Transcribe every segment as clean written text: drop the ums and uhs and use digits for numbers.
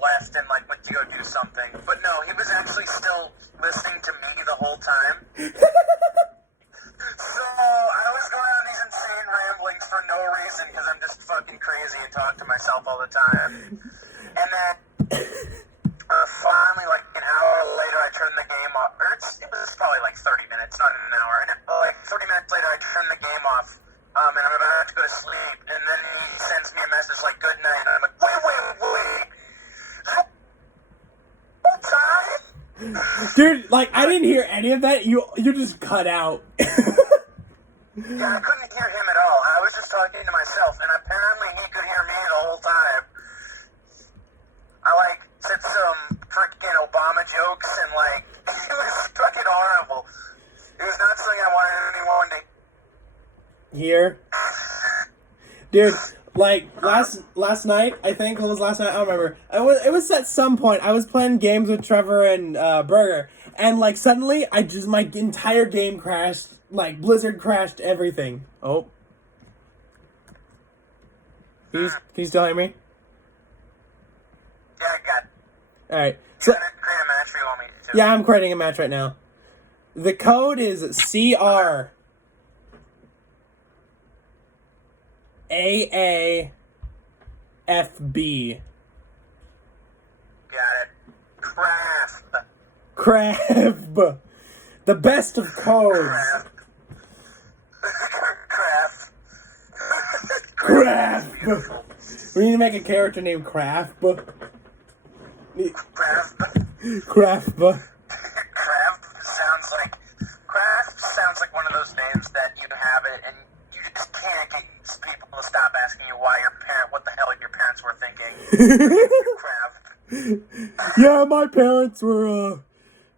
left and, like, went to go do something. But no, he was actually still listening to me the whole time. So, I was going on these insane ramblings for no reason, because I'm just fucking crazy and talk to myself all the time. And then, finally, like, an hour later, I turned the game off. Or it was probably, like, 30 minutes, not an hour. And, like, 30 minutes later, I turned the game off. And I'm about to go to sleep, and then he sends me a message like, good night, and I'm like, wait. Whole time? Dude, like, I didn't hear any of that. You just cut out. Yeah, I couldn't hear him at all. I was just talking to myself, and apparently he could hear me the whole time. I, like, said some freaking Obama jokes, and, like, it was fucking horrible. It was not something I wanted anyone to Here, dude, like last night, I think it was last night. I don't remember. It was at some point. I was playing games with Trevor and Burger, and like suddenly, my entire game crashed. Like Blizzard crashed everything. Oh, can you still hear me? Yeah, I got it. All right. So Create a match for you want me to. yeah, I'm creating a match right now. The code is CR. AAFB. Got it. Crab. The best of codes. Crab. We need to make a character named Craft. Craft. Craft. Craft sounds like one of those names that you have it and you just can't get people to stop asking you what the hell your parents were thinking. Craft. Yeah, my parents were,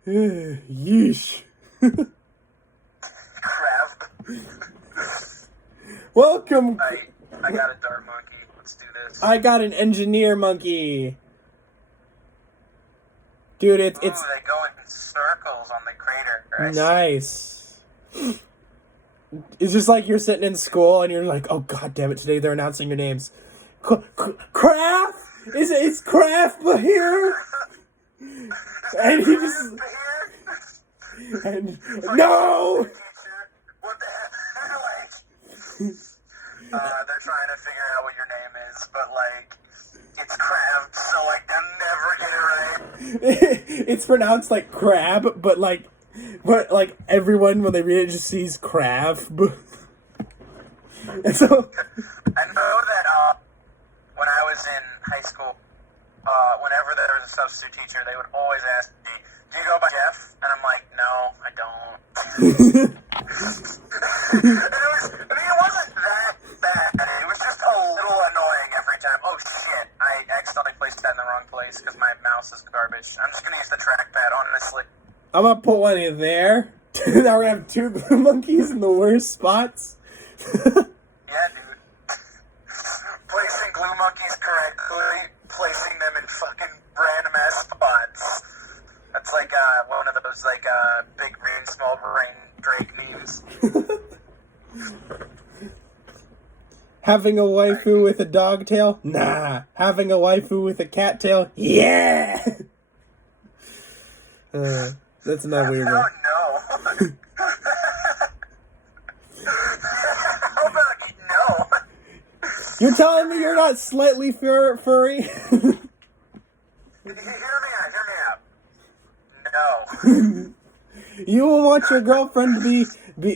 yeesh. Craft. Welcome. I got a dart monkey. Let's do this. I got an engineer monkey. Dude, it's they go in circles on the crater. Right? nice. It's just like you're sitting in school and you're like, oh god damn it, today they're announcing your names. Craft? It's Craft here? And he just... And, no! What the hell? They're trying to figure out what your name is, but like, it's Crab, so like, they'll never get it right. It's pronounced like crab, but like everyone when they read it just sees crab. And so I know that when I was in high school, whenever there was a substitute teacher, they would always ask me, "Do you go by Jeff?" And I'm like, "No, I don't." It wasn't that bad. It was just a little annoying every time. Oh shit! I accidentally placed that in the wrong place because my mouse is garbage. I'm just gonna use the trackpad, honestly. I'm gonna put one in there. Now we're gonna have two glue monkeys in the worst spots. Yeah, dude. Placing glue monkeys correctly, placing them in fucking random ass spots. That's like one of those like big brain, small brain Drake memes. Having a waifu with a dog tail? Nah. Having a waifu with a cat tail? Yeah. That's not weird. No. How about no? You're telling me you're not slightly furry? Hear me out. No. You will want your girlfriend to be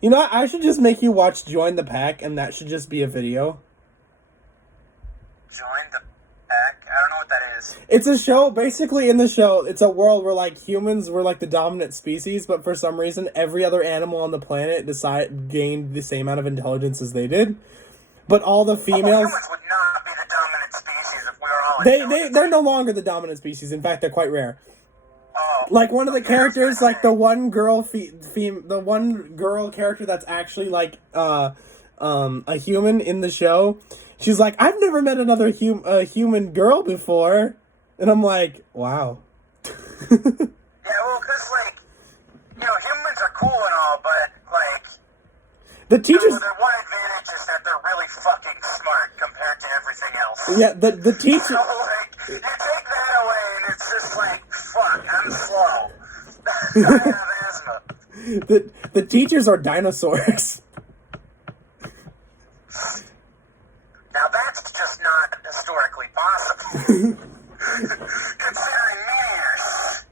You know what? I should just make you watch Join the Pack, and that should just be a video. Join the pack? I don't know what that is. It's a show, basically in the show, it's a world where, like, humans were, like, the dominant species, but for some reason, every other animal on the planet gained the same amount of intelligence as they did. But all the females... humans would not be the dominant species if we were all intelligent. They're no longer the dominant species. In fact, they're quite rare. Oh. Like, one of the characters, like, the one girl character that's actually, like, a human in the show, she's like, I've never met another human girl before. And I'm like, wow. Yeah, well, because, like, humans are cool and all, but, like... The teachers. Their one advantage is that they're really fucking smart compared to everything else. Yeah, the teacher. So, like, you take that away, and it's just like, fuck, I'm slow. I have asthma. The teachers are dinosaurs. Now that's just not historically possible. Considering meteors.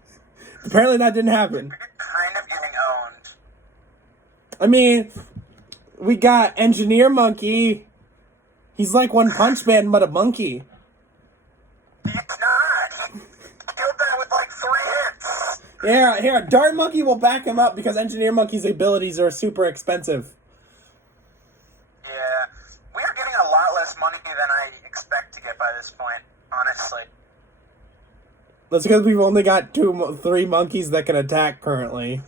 Apparently that didn't happen. Kind of getting owned. I mean, we got Engineer Monkey. He's like One Punch Man, but a monkey. He's not. He killed that with like 3 hits. Yeah, here, Dart Monkey will back him up because Engineer Monkey's abilities are super expensive. Yeah. We are getting a lot less money than I expect to get by this point, honestly. That's because we've only got 3 monkeys that can attack currently.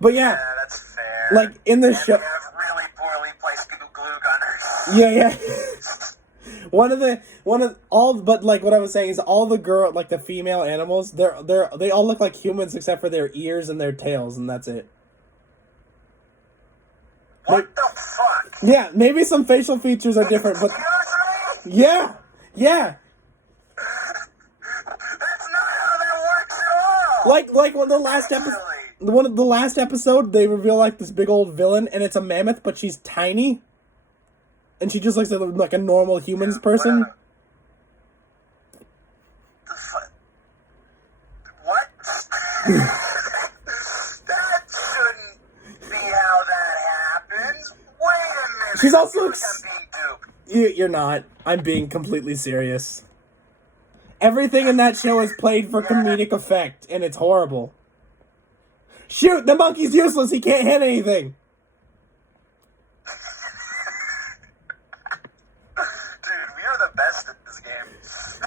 But yeah, that's fair. like in the and show, we have really poorly placed glue gunners. yeah. What I was saying is all the the female animals, they all look like humans except for their ears and their tails, and that's it. What the fuck? Yeah, maybe some facial features are different, but Excuse me? yeah. That's not how that works at all. Like when the last episode, they reveal like this big old villain, and it's a mammoth, but she's tiny, and she just looks like a normal human's person. What? That shouldn't be how that happens. Wait a minute. She's also I'm being duped. You're not. I'm being completely serious. Everything in that show is played for comedic effect, and it's horrible. Shoot, the monkey's useless. He can't hit anything. Dude, we are the best at this game.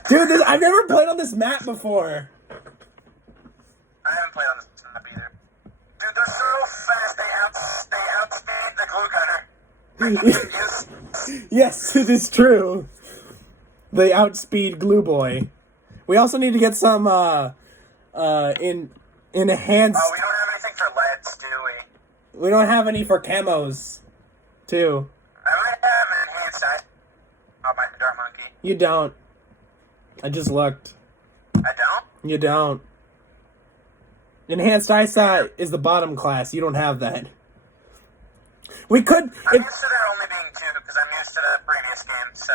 Dude, I've never played on this map before. I haven't played on this map either. Dude, they're so fast, they outspeed the glue gunner. Yes, it is true. They outspeed Glue Boy. We also need to get some enhanced. Oh, we don't have anything for leads, do we? We don't have any for camos, too. I might have an enhanced eye. Oh, my Dart Monkey. You don't. I just looked. I don't? You don't. Enhanced eyesight is the bottom class. You don't have that. We could. I'm used to there only being 2 because I'm used to the previous game, so.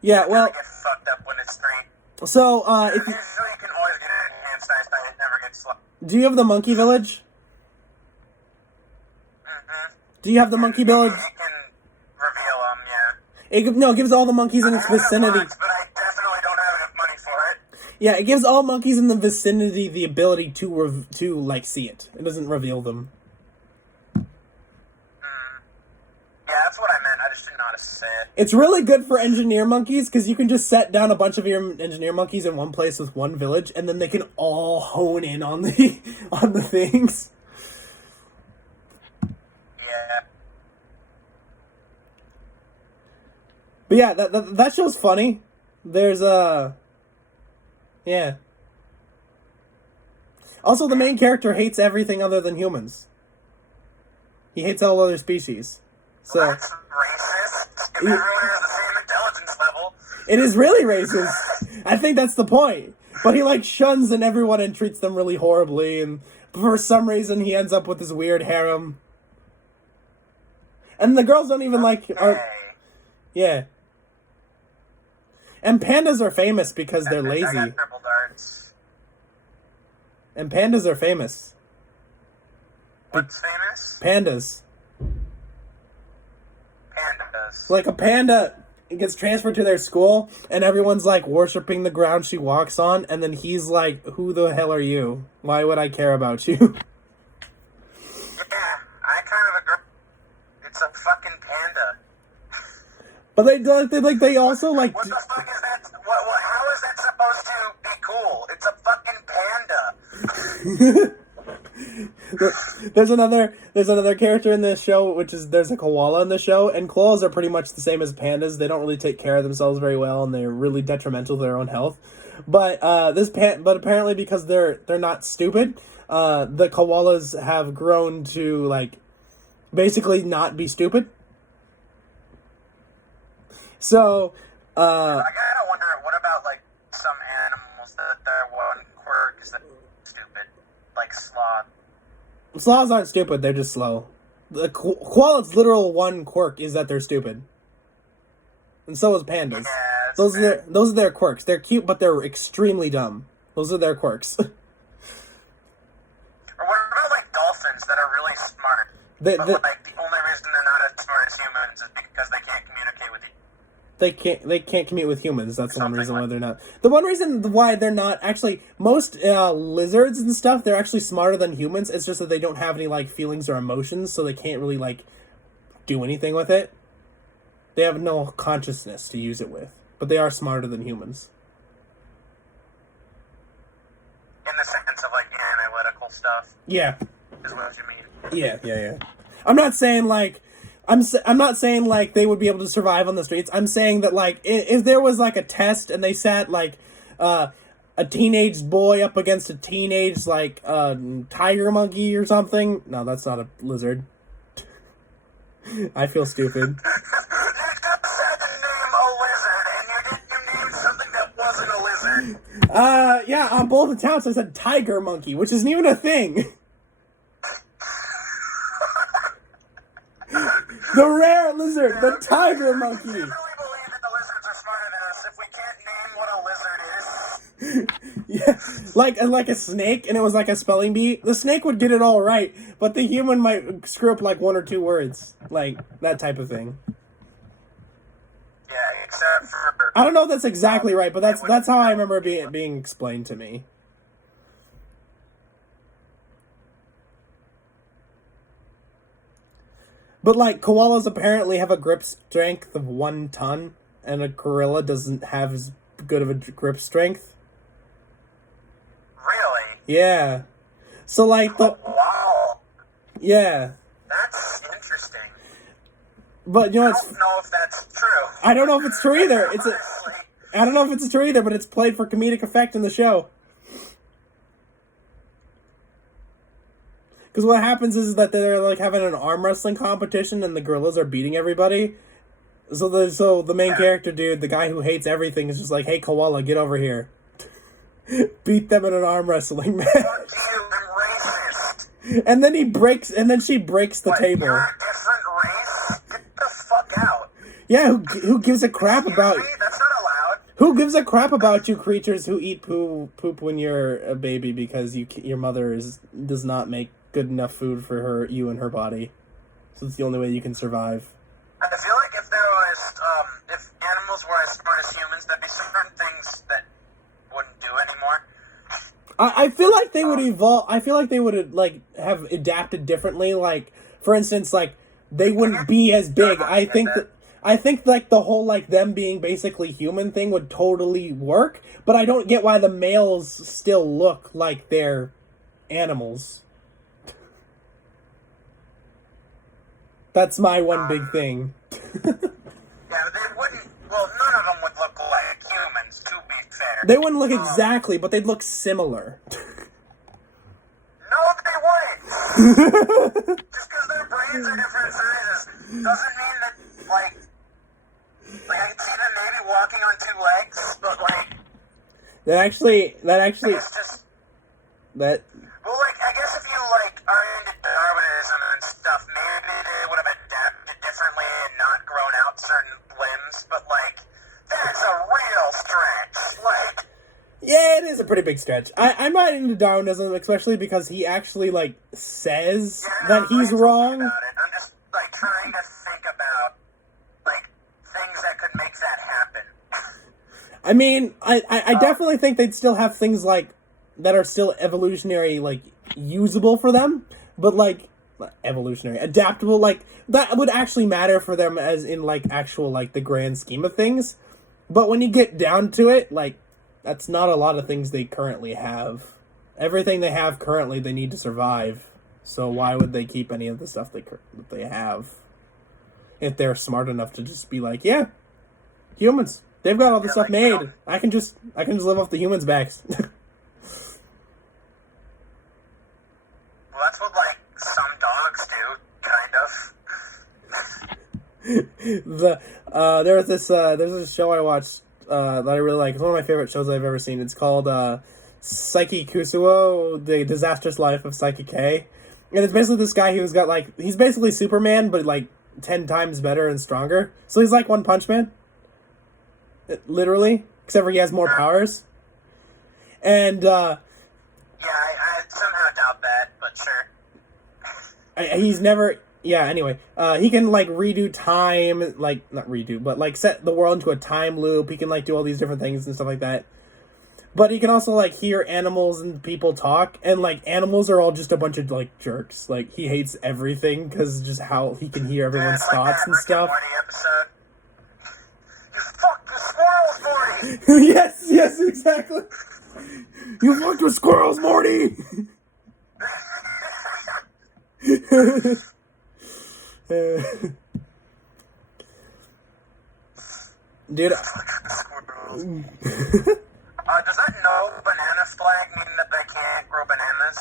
Yeah, well. I get fucked up when it's 3. So, Usually you can always get an enhanced eyesight, it never gets slow. Do you have the monkey village? Mm-hmm. Do you have the monkey village? You can reveal them, yeah. It gives all the monkeys in its I have vicinity. lots, but I definitely don't have enough money for it. Yeah, it gives all monkeys in the vicinity the ability to see it. It doesn't reveal them. Yeah, that's what I meant. I just didn't know how to say it. It's really good for engineer monkeys because you can just set down a bunch of your engineer monkeys in one place with one village, and then they can all hone in on the on the things. Yeah. But yeah, that show's funny. There's yeah. Also, the main character hates everything other than humans. He hates all other species. So That's racist. If everyone has the same intelligence level. it is really racist. I think that's the point. But he shuns everyone and treats them really horribly, and for some reason he ends up with this weird harem. And the girls don't even yeah. And pandas are famous because they're lazy. I got triple darts. And pandas are famous. What's famous? Pandas. Pandas. Like a panda gets transferred to their school, and everyone's worshiping the ground she walks on, and then he's like, "Who the hell are you? Why would I care about you?" Yeah, I kind of agree. It's a fucking panda. But they also What the fuck is that? How is that supposed to be cool? It's a fucking panda. There's another character in this show, which is there's a koala in the show, and koalas are pretty much the same as pandas. They don't really take care of themselves very well, and they're really detrimental to their own health. But but apparently because they're not stupid, the koalas have grown to basically not be stupid. So, I gotta wonder, what about, like, some animals that their one quirk is that stupid? Like sloth. Sloths aren't stupid, they're just slow. The koala's literal one quirk is that they're stupid. And so is pandas. Yeah, those are their quirks. They're cute, but they're extremely dumb. Those are their quirks. Or what about, like, dolphins that are really smart? But, like, the only reason they're not as smart as humans is because they can't communicate with you. They can't commute with humans. That's the one reason why they're not. The one reason why they're not actually, most lizards and stuff, they're actually smarter than humans. It's just that they don't have any like feelings or emotions, so they can't really like do anything with it. They have no consciousness to use it with, but they are smarter than humans. In the sense of like analytical stuff. Yeah. Is what you mean. Yeah. I'm not saying like. I'm not saying, like, they would be able to survive on the streets. I'm saying that, like, if there was, like, a test and they sat, like, a teenage boy up against a teenage, like, tiger monkey or something. No, that's not a lizard. I feel stupid. You just said to name a lizard, and you named something that wasn't a lizard. Yeah, on both accounts I said tiger monkey, which isn't even a thing. The rare lizard, the tiger monkey. I really believe that the lizards are smarter than us if we can't name what a lizard is. Yeah, like a snake, and it was like a spelling bee. The snake would get it all right, but the human might screw up like one or two words, like that type of thing. Yeah, except for I don't know if that's exactly right, but that's how I remember being explained to me. But, like, koalas apparently have a grip strength of 1 ton, and a gorilla doesn't have as good of a grip strength. Really? Yeah. So, like, wow. Yeah. That's interesting. But, you know, I don't know if that's true. I don't know if it's true either. I don't know if it's true either, but it's played for comedic effect in the show. Because what happens is that they're, like, having an arm wrestling competition and the gorillas are beating everybody. So the main character dude, the guy who hates everything, is just like, hey, koala, get over here. Beat them in an arm wrestling match. Fuck you, I'm racist. And then she breaks the table. You're a different race? Get the fuck out. Yeah, who gives a crap about... That's not allowed. Who gives a crap about you creatures who eat poop when you're a baby because your mother does not make good enough food for you and her body, so it's the only way you can survive. I feel like if there was, if animals were as smart as humans, there'd be certain things that wouldn't do anymore. I feel like they would evolve. I feel like they would like have adapted differently. Like, for instance, like they wouldn't be as big. I think like the whole like them being basically human thing would totally work, but I don't get why the males still look like they're animals. That's my one big thing. Yeah, they wouldn't. Well, none of them would look like humans, to be fair. They wouldn't look exactly, but they'd look similar. No, they wouldn't. Just because their brains are different sizes doesn't mean that, like I can see them maybe walking on 2 legs, but like. That actually. It's just. That. Well, like, I guess if you, like, are into Darwinism and stuff, maybe they would have adapted differently and not grown out certain limbs, but, like, that's a real stretch. Like... Yeah, it is a pretty big stretch. I'm not into Darwinism, especially because he actually, like, says that he's wrong. I'm just, like, trying to think about, like, things that could make that happen. I mean, I definitely think they'd still have things, like, that are still evolutionary, like, usable for them, but, like, evolutionary, adaptable, like, that would actually matter for them as in, like, actual, like, the grand scheme of things. But when you get down to it, like, that's not a lot of things they currently have. Everything they have currently, they need to survive. So why would they keep any of the stuff that they have? If they're smart enough to just be like, yeah, humans, they've got all this stuff made. I can just live off the humans' backs. Well, that's what, like, some dogs do, kind of. There's this show I watched that I really like. It's one of my favorite shows I've ever seen. It's called Psyche Kusuo, The Disastrous Life of Psyche K. And it's basically this guy who's got like, he's basically Superman, but like 10 times better and stronger. So he's like One Punch Man. Literally. Except for he has more powers. And yeah, I somehow doubt that, but sure. He's never... Yeah, anyway. He can, like, redo time... Like, not redo, but, like, set the world into a time loop. He can, like, do all these different things and stuff like that. But he can also, like, hear animals and people talk. And, like, animals are all just a bunch of, like, jerks. Like, he hates everything because just how he can hear everyone's thoughts and stuff. Morty episode. You fucked the squirrels, Morty! Yes, exactly. You fucked with squirrels, Morty! Dude. Does that no banana flag mean that they can't grow bananas?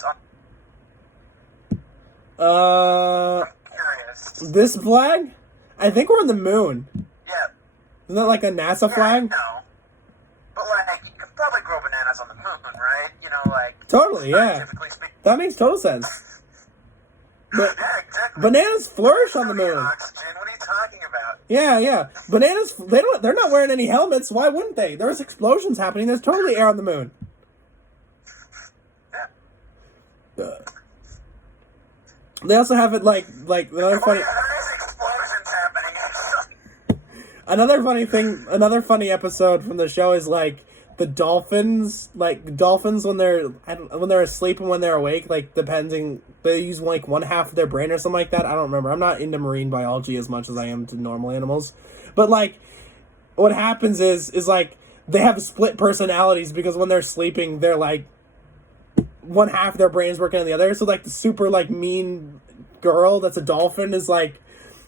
I'm curious. This flag? I think we're on the moon. Yeah. Isn't that like a NASA flag? No. But, like, you can probably grow bananas on the moon, right? You know, like... Totally, yeah. Scientifically speaking. That makes total sense. But Yeah, exactly. bananas flourish on the moon. Oxygen, what are you talking about? Yeah. Bananas, they're not wearing any helmets. Why wouldn't they? There's explosions happening. There's totally air on the moon. Yeah. They also have it like another funny... There is explosions happening, actually. Another funny episode from the show is like the dolphins when they're asleep and when they're awake, like depending, they use like one half of their brain or something like that. I don't remember. I'm not into marine biology as much as I am to normal animals. But like what happens is like they have split personalities because when they're sleeping they're like one half of their brain is working on the other. So like the super like mean girl that's a dolphin is like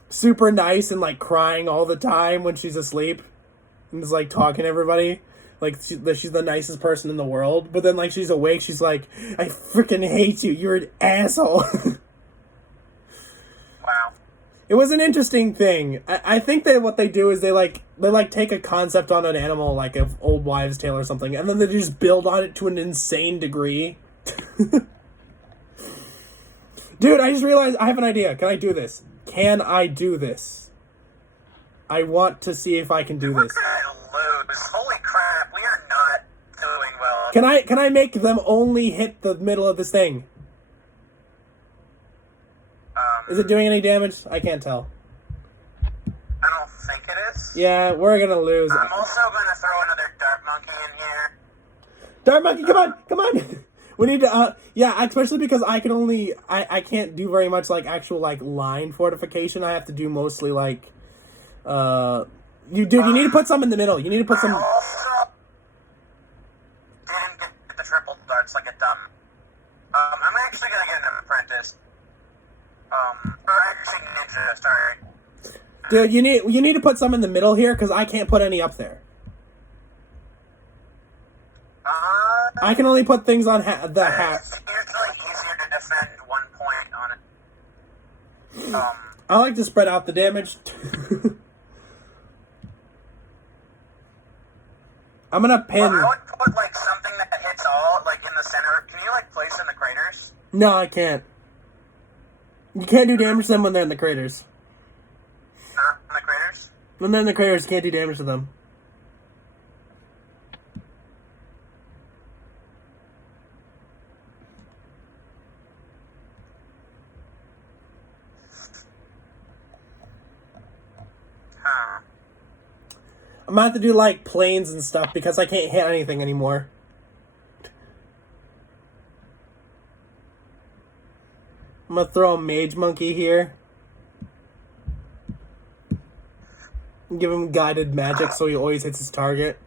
super nice and like crying all the time when she's asleep and is like talking to everybody like she's the nicest person in the world, but then like she's awake she's like, I freaking hate you, you're an asshole. Wow. It was an interesting thing. I think that what they do is they take a concept on an animal like an old wives' tale or something, and then they just build on it to an insane degree. Dude, I just realized I have an idea. Can I do this? I want to see if I can do this. We're gonna lose. Holy crap, we are not doing well. Can I make them only hit the middle of this thing? Is it doing any damage? I can't tell. I don't think it is. Yeah, we're gonna lose. I'm also gonna throw another dart monkey in here. Dart monkey, come on! We need to, yeah, especially because I can't do very much, like, actual, like, line fortification. I have to do mostly, like, you need to put some in the middle. You need to put some... I also didn't get the triple darts like a dumb... I'm actually gonna get an apprentice. Or actually ninja, sorry. Dude, you need to put some in the middle here, because I can't put any up there. I can only put things on the half. It's usually easier to defend 1 point on it. I like to spread out the damage. I'm gonna pin... Well, I would put, like, something that hits all, like, in the center. Can you, like, place in the craters? No, I can't. You can't do damage to them when they're in the craters. Not in the craters? When they're in the craters, you can't do damage to them. I'm gonna have to do, like, planes and stuff because I can't hit anything anymore. I'm gonna throw a mage monkey here. Give him guided magic so he always hits his target.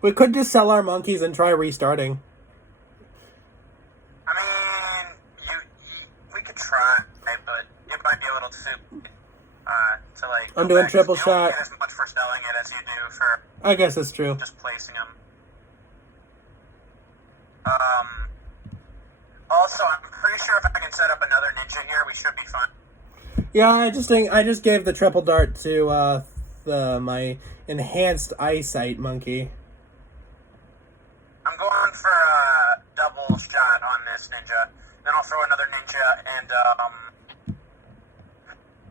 We could just sell our monkeys and try restarting. I mean, we could try, but it might be a little too, to, like... I'm doing triple you shot. don't get as much for selling it as you do for... I guess that's true. Just placing them. Also, I'm pretty sure can set up another ninja here. We should be fine. Yeah, I just gave the triple dart to my enhanced eyesight monkey. I'm going for a double shot on this ninja. Then I'll throw another ninja and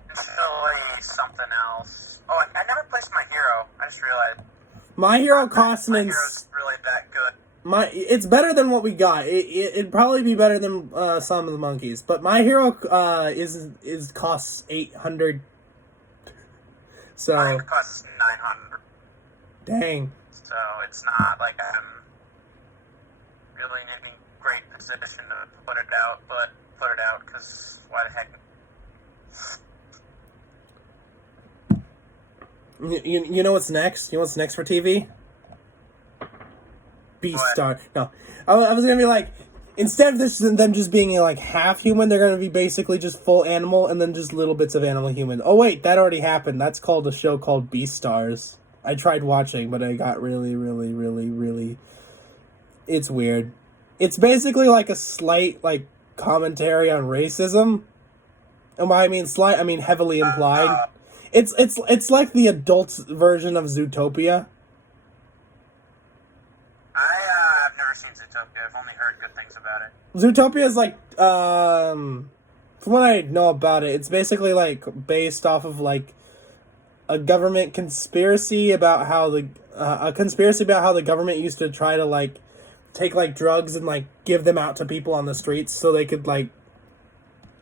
potentially something else. Oh, I never placed my hero. I just realized. My hero costs my hero's really that good. It's better than what we got. It'd probably be better than some of the monkeys, but my hero is costs 800. So mine costs 900. Dang. So it's not like I'm really in any great position to put it out, because why the heck? You know what's next? You know what's next for TV? Beastar. No, I was gonna be like, instead of them just being like half human, they're gonna be basically just full animal and then just little bits of animal human. Oh wait, that already happened. That's called a show called Beastars. I tried watching, but I got really. It's weird. It's basically like a slight like commentary on racism, and by I mean slight, I mean heavily implied. It's like the adult version of Zootopia. I've never seen Zootopia. I've only heard good things about it. Zootopia is like, from what I know about it, it's basically like based off of like a government conspiracy about how the government used to try to like take like drugs and like give them out to people on the streets so they could like,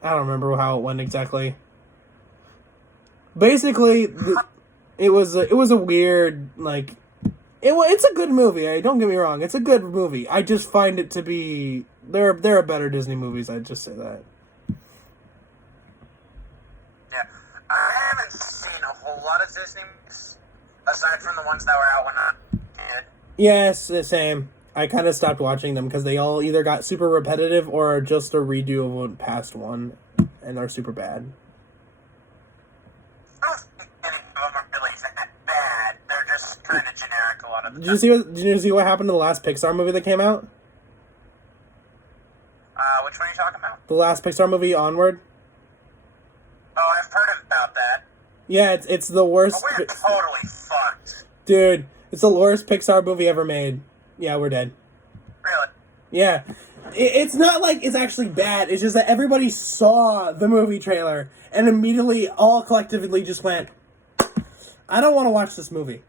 I don't remember how it went exactly. Basically, it was a weird like. It's a good movie. Don't get me wrong. It's a good movie. I just find it to be there are better Disney movies. I'd just say that. Yeah, I haven't seen a whole lot of Disney movies aside from the ones that were out when I did. Yes, the same. I kind of stopped watching them because they all either got super repetitive or are just a redo of a past one, and are super bad. Kind of generic a lot of the time. Did you see what happened to the last Pixar movie that came out? Which one are you talking about? The last Pixar movie, Onward. Oh, I've heard about that. Yeah, it's the worst. Oh, we're totally fucked. Dude, it's the worst Pixar movie ever made. Yeah, we're dead. Really? Yeah. It's not like it's actually bad. It's just that everybody saw the movie trailer and immediately all collectively just went, I don't want to watch this movie.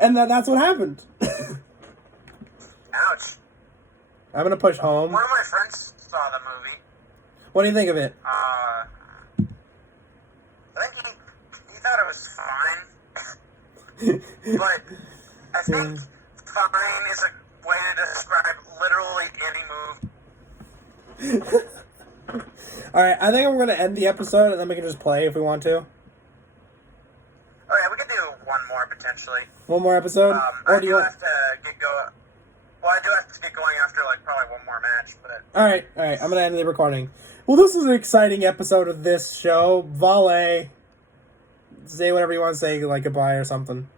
And that's what happened. Ouch. I'm gonna push home. One of my friends saw the movie. What do you think of it? I think he thought it was fine. But I think fine is a way to describe literally any movie. Alright, I think I'm gonna end the episode and then we can just play if we want to. Oh yeah, we could do one more potentially. One more episode? Or do you have to get going? Well, I do have to get going after like probably one more match, but. Alright, I'm gonna end the recording. Well, this was an exciting episode of this show. Vale. Say whatever you want to say, like goodbye or something.